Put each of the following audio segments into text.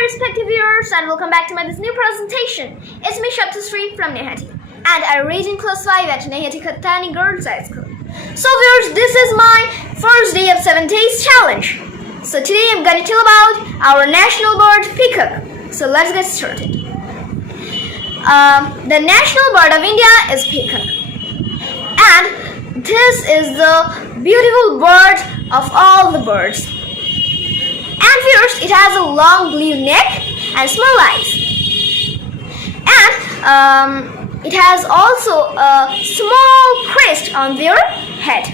Hi respective viewers, and welcome back to this new presentation. It's me Shaptasri from Nehati, and I read in class 5 at Nehati Khattani Girls High School. So viewers, this is my first day of 7 days challenge. So today I'm going to tell about our national bird peacock. So let's get started. The national bird of India is peacock, and this is the beautiful bird of all the birds. And first, it has a long blue neck and small eyes, and it has also a small crest on their head.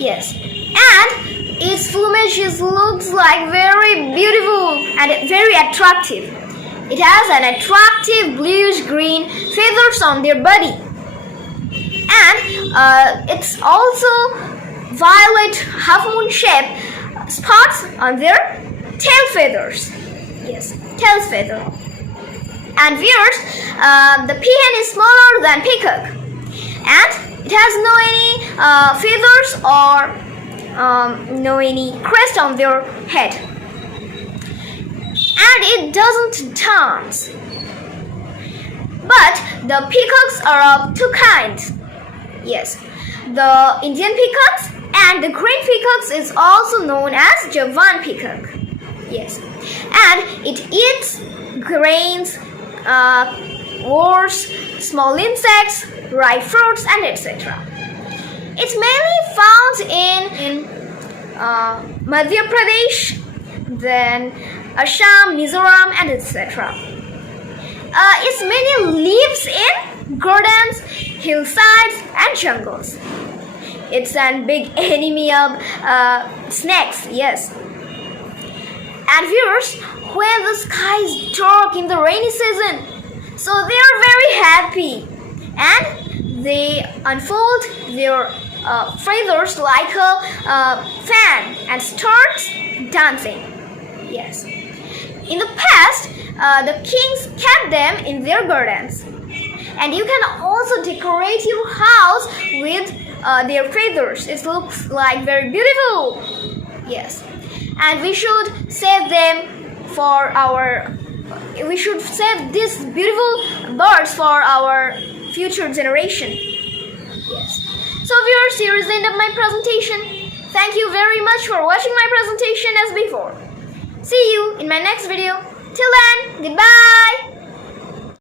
Yes, and its plumage looks like very beautiful and very attractive. It has an attractive bluish-green feathers on their body, and it's also violet half-moon shape spots on their tail feathers. Yes, tail feather. And viewers, the peahen is smaller than peacock, and it has no any feathers or no any crest on their head, and it doesn't dance. But the peacocks are of two kinds. Yes, the Indian peacocks and the green peacocks is also known as Javan peacock. Yes, and it eats grains, worms, small insects, ripe fruits, and etc. It's mainly found in Madhya Pradesh, then Assam, Mizoram, and etc. It mainly lives in gardens, hillsides, and jungles. It's a big enemy of snakes, yes. And viewers, when the sky is dark in the rainy season, so they are very happy, and they unfold their feathers like a fan and start dancing. Yes. In the past, the kings kept them in their gardens, and you can also decorate your house with their feathers. It looks like very beautiful. Yes, and we should save them for we should save these beautiful birds for our future generation. Yes. So viewers, here is the end of my presentation. Thank you very much for watching my presentation as before. See you in my next video. Till then, goodbye.